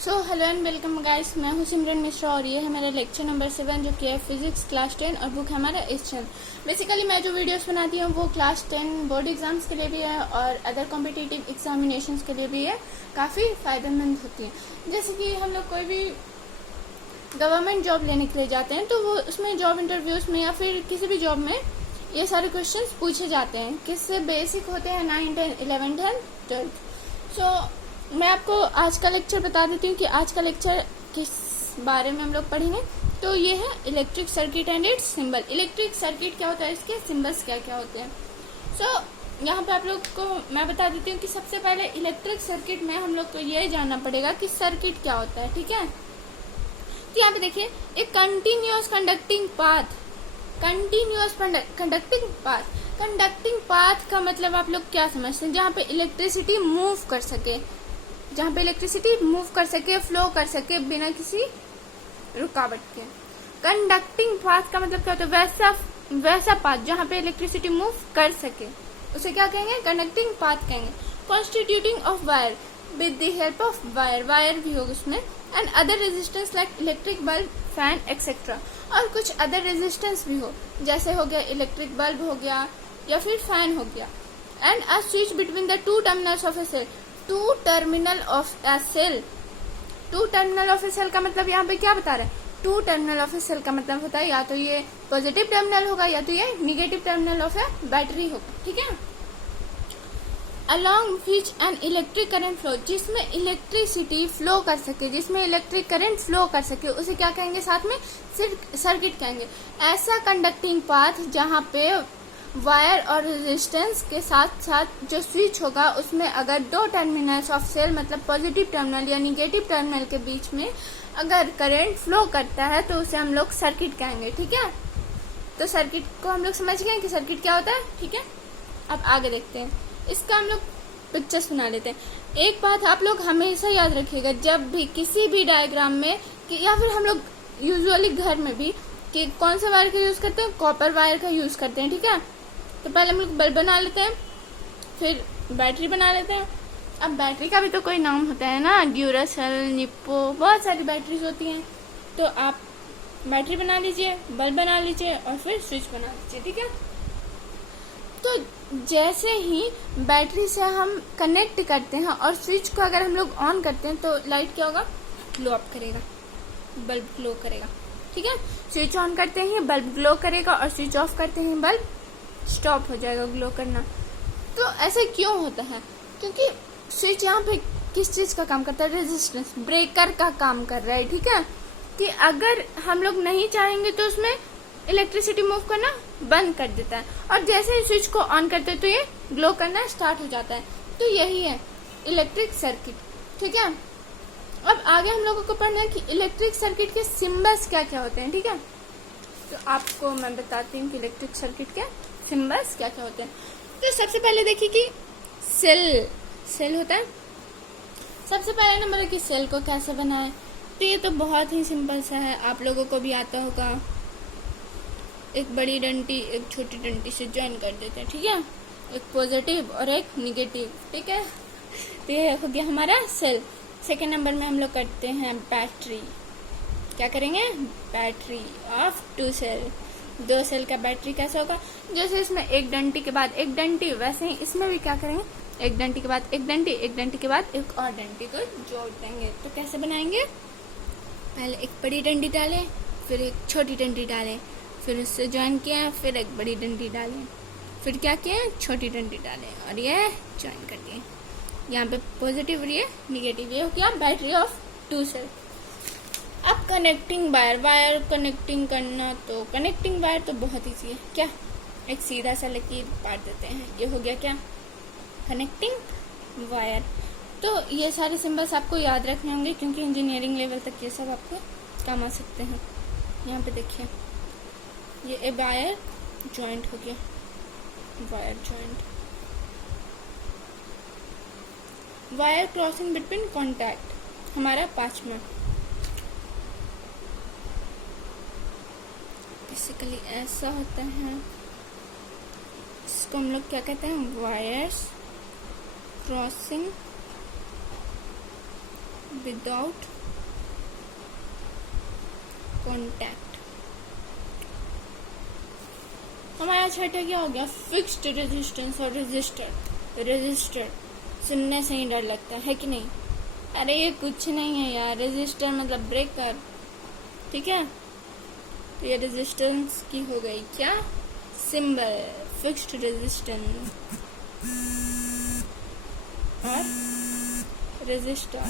So hello and welcome guys, मैं हूं सिमरन मिश्रा और ये है मेरा लेक्चर नंबर 7 जो कि है फिजिक्स क्लास 10 और बुक है हमारा एशियन। बेसिकली मैं जो वीडियोस बनाती हूँ वो क्लास 10 बोर्ड एग्जाम्स के लिए भी है और अदर कॉम्पिटिटिव एग्जामिनेशंस के लिए भी है, काफ़ी फ़ायदेमंद होती है। जैसे कि हम लोग कोई भी गवर्नमेंट जॉब लेने के लिए जाते हैं तो वो उसमें जॉब इंटरव्यूज़ में या फिर किसी भी जॉब में ये सारे क्वेश्चन पूछे जाते हैं। किससे बेसिक होते हैं 9, 10, 11 एंड 12। सो मैं आपको आज का लेक्चर बता देती हूँ कि आज का लेक्चर किस बारे में हम लोग पढ़ेंगे। तो ये है electric circuit and it's symbol. Electric circuit क्या होता है, इसके सिंबल्स क्या क्या होते हैं। सो यहाँ पे आप लोग को मैं बता देती हूँ कि सबसे पहले इलेक्ट्रिक सर्किट में हम लोग को ये जानना पड़ेगा कि सर्किट क्या होता है, ठीक है। तो यहाँ पे देखिए, एक continuous conducting path, conducting path का मतलब आप लोग क्या समझते हैं, जहाँ पे इलेक्ट्रिसिटी मूव कर सके, फ्लो कर सके बिना किसी रुकावट के। कंडक्टिंग पाथ का मतलब क्या होता है, वैसा पाथ जहाँ पे इलेक्ट्रिसिटी मूव कर सके, उसे क्या कहेंगे, कंडक्टिंग पाथ कहेंगे। Constituting of wire with the help of wire भी होगा उसमें, and other resistance like electric bulb, fan etcetera. और कुछ अदर रेजिस्टेंस भी हो, जैसे हो गया इलेक्ट्रिक बल्ब हो गया या फिर फैन हो गया। And a switch between the two terminals of a cell, two terminal of a cell का मतलब यहाँ पे क्या बता रहा है, two terminal of a cell का मतलब होता है या तो ये पॉजिटिव टर्मिनल होगा या तो ये negative terminal of A battery होगा, ठीक है। Along which an electric current flow, जिसमें इलेक्ट्रिसिटी फ्लो कर सके, जिसमें इलेक्ट्रिक करंट फ्लो कर सके, उसे क्या कहेंगे, साथ में सर्किट कहेंगे। ऐसा कंडक्टिंग पाथ जहाँ पे वायर और रेजिस्टेंस के साथ साथ जो स्विच होगा उसमें अगर दो टर्मिनल्स ऑफ सेल मतलब पॉजिटिव टर्मिनल या निगेटिव टर्मिनल के बीच में अगर करंट फ्लो करता है तो उसे हम लोग सर्किट कहेंगे, ठीक है। तो सर्किट को हम लोग समझ गए कि सर्किट क्या होता है, ठीक है। अब आगे देखते हैं, इसका हम लोग पिक्चर्स बना लेते हैं। एक बात आप लोग हमेशा याद रखिएगा, जब भी किसी भी डायग्राम में या फिर हम लोग यूजुअली घर में भी कि कौन सा वायर का यूज करते हैं, कॉपर वायर का यूज करते हैं, ठीक है। तो पहले हम लोग बल्ब बना लेते हैं, फिर बैटरी बना लेते हैं। अब बैटरी का भी तो कोई नाम होता है ना, ड्यूरासेल, निप्पो, बहुत सारी बैटरीज होती हैं। तो आप बैटरी बना लीजिए, बल्ब बना लीजिए और फिर स्विच बना लीजिए, ठीक है। तो जैसे ही बैटरी से हम कनेक्ट करते हैं और स्विच को अगर हम लोग ऑन करते हैं तो लाइट क्या होगा, ग्लो अप करेगा, बल्ब ग्लो करेगा, ठीक है। स्विच ऑन करते हैं बल्ब ग्लो करेगा और स्विच ऑफ करते हैं बल्ब स्टॉप हो जाएगा ग्लो करना। तो ऐसे क्यों होता है, क्योंकि स्विच यहाँ पे किस चीज का काम करता है, रेजिस्टेंस ब्रेकर का काम कर रहा है, ठीक है। कि अगर हम लोग नहीं चाहेंगे तो उसमें इलेक्ट्रिसिटी मूव करना बंद कर देता है और जैसे ही स्विच को ऑन करते हैं तो ये ग्लो करना स्टार्ट हो जाता है। तो यही है इलेक्ट्रिक सर्किट, ठीक है। अब आगे हम लोगों को पढ़ना है कि इलेक्ट्रिक सर्किट के सिंबल्स क्या क्या होते हैं, ठीक है। तो आपको मैं बताती हूँ कि इलेक्ट्रिक सर्किट के सिंबल्स क्या क्या होते हैं। तो सबसे पहले देखिए कि सेल होता है। सबसे पहले नंबर है कि सेल को कैसे बनाएं। तो ये तो बहुत ही सिंपल सा है, आप लोगों को भी आता होगा। एक बड़ी डंडी एक छोटी डंडी से ज्वाइन कर देते हैं, ठीक है, एक पॉजिटिव और एक निगेटिव, ठीक है। तो ये हो गया हमारा सेल। सेकेंड नंबर में हम लोग करते हैं बैटरी। क्या करेंगे, बैटरी ऑफ टू सेल, दो सेल का बैटरी कैसा होगा, जैसे इसमें एक डंडी के बाद एक डंडी, वैसे ही इसमें भी क्या करेंगे, एक डंडी के बाद एक डंडी, एक डंडी के बाद एक और डंडी को जोड़ देंगे। तो कैसे बनाएंगे, पहले एक बड़ी डंडी डालें, फिर एक छोटी डंडी डालें, फिर उससे ज्वाइन किया, फिर एक बड़ी डंडी डालें, फिर क्या किया, छोटी डंडी डालें और ये ज्वाइन कर दिए। यहाँ पे पॉजिटिव और ये निगेटिव, ये हो गया बैटरी ऑफ टू सेल। अब कनेक्टिंग वायर कनेक्टिंग करना, तो कनेक्टिंग वायर तो बहुत ईजी है, क्या, एक सीधा सा लकीर काट देते हैं, ये हो गया क्या, कनेक्टिंग वायर। तो ये सारे सिंबल्स आपको याद रखने होंगे क्योंकि इंजीनियरिंग लेवल तक ये सब आपको काम आ सकते हैं। यहाँ पे देखिए, ये ए वायर जॉइंट हो गया, wire joint, wire crossing between contact हमारा पांचवा। बेसिकली ऐसा होता है, इसको हम लोग क्या कहते हैं, वायर्स क्रॉसिंग विदाउट कॉन्टैक्ट। हमारा छठा क्या हो गया? फिक्स्ड रेजिस्टेंस और रेजिस्टर। रेजिस्टर सुनने से ही डर लगता है कि नहीं? अरे ये कुछ नहीं है यार, रेजिस्टर मतलब ब्रेकर, ठीक है। तो ये रेजिस्टेंस की हो गई क्या? सिंबल, फिक्स्ड रेजिस्टेंस और रेजिस्टर।